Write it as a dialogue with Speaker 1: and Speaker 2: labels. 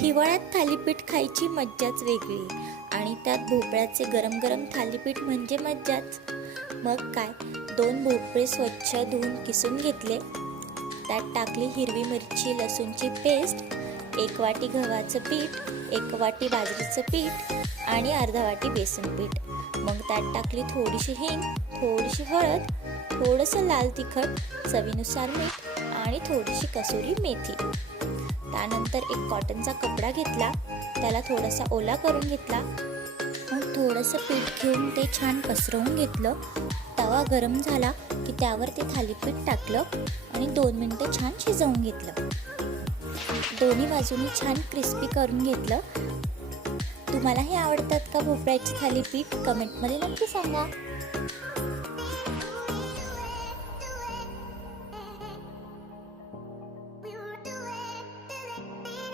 Speaker 1: हिवाळ्यात थालीपीठ खायची मज्जाच वेगळी आणि त्यात भोपळ्याचे गरम गरम थालीपीठ म्हणजे मज्जाच. मग काय? दोन भोपळे स्वच्छ धुवून किसून घेतले. त्यात टाकली हिरवी मिरची लसूणची पेस्ट एक वाटी गव्हाचं पीठ एक वाटी बाजरीचं पीठ आणि अर्धा वाटी बेसन पीठ. मग त्यात टाकली थोडीशी हिंग थोडीशी हळद थोडंसं लाल तिखट चवीनुसार मीठ आणि थोडीशी कसुरी मेथी. त्यानंतर एक कॉटनचा कपडा घेतला. त्याला थोडासा ओला करून घेतला. मग थोडंसं पीठ घेऊन ते छान पसरवून घेतलं. तवा गरम झाला की त्यावर ते थालीपीठ टाकलं आणि दोन मिनटं छान शिजवून घेतलं. दोन्ही बाजूनी छान क्रिस्पी करून घेतलं. तुम्हाला हे आवडतात का भोपळ्याची थालीपीठ? कमेंटमध्ये नक्की सांगा.